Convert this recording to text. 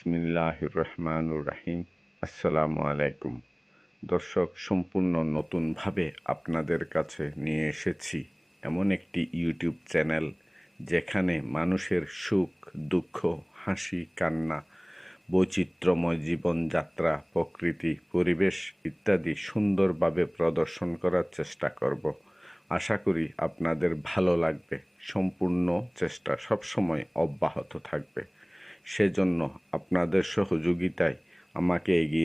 বিসমিল্লাহির রহমানির রহিম। আসসালামু আলাইকুম দর্শক, সম্পূর্ণ নতুনভাবে আপনাদের কাছে নিয়ে এসেছি এমন একটি ইউটিউব চ্যানেল যেখানে মানুষের সুখ দুঃখ, হাসি কান্না, বৈচিত্র্যময় জীবনযাত্রা, প্রকৃতি, পরিবেশ ইত্যাদি সুন্দরভাবে প্রদর্শন করার চেষ্টা করব। আশা করি আপনাদের ভালো লাগবে। সম্পূর্ণ চেষ্টা সবসময় অব্যাহত থাকবে। সেজন্য আপনাদের সহযোগিতায় আমাকে এগিয়ে